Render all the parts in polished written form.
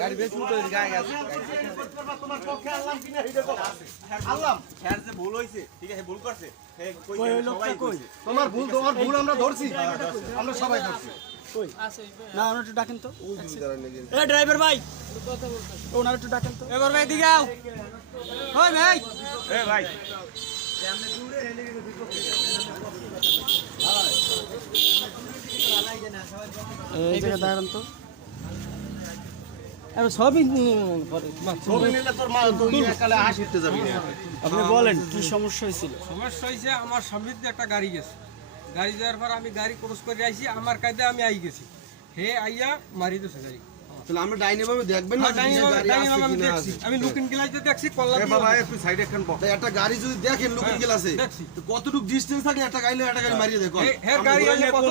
গাড়ি বেশি গায়ে গেছে ভুল হয়েছে, ঠিক আছে, ভুল করছে, তোমার ভুল আমরা ধরছি, আমরা সবাই ধরছি। না ওনার একটু ডাকেন তো, এই ড্রাইভার ভাই ওনার একটু ডাকেন তো, এবার ভাই দিকে আও, ওই ভাই, এ ভাই এই জায়গা দাঁড়ান তো, সবই আপনি বলেন কি সমস্যা হয়েছিল? সমস্যা হয়েছে, আমার সমৃদ্ধি একটা গাড়ি গেছে, গাড়ি যাওয়ার পর আমি গাড়ি ক্রস করে আইছি, আমার কায়দা আমি আই গেছি, হে আইয়া মারি দিয়েছে গাড়ি। তাহলে আমরা ডাইনে ভাবে দেখবেন না, আমি লুকিং গ্লাসে দেখছি, কল্লা বাবা একটু সাইডে একখান বক, একটা গাড়ি যদি দেখেন লুকিং গ্লাসে তো কতটুকু ডিসটেন্স থাকে, একটা গাড়ি মারিয়ে দেখো, হে গাড়ি আইলে কত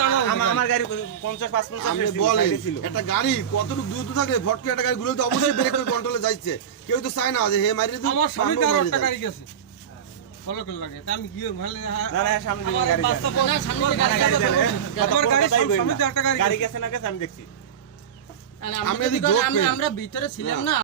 টানা আমার গাড়ি 50-55 আপনি বলেন একটা গাড়ি কতটুকু দূর থাকলে ভটকে একটা গাড়ি গুলোতে অবশ্যই ব্রেক করে কন্ট্রোলে যাচ্ছে, কেউ তো চায় না যে হে মারিয়ে দিই। আমার সামনে আরো একটা গাড়ি গেছে, ফলো করে লাগে, আমি গিয়ে ভালো না না সামনে গাড়ি বাস্তা না সামনে গাড়ি সামনে একটা গাড়ি গেছে না গেছে আমি দেখছি, আমরা ভিতরে ছিলাম না।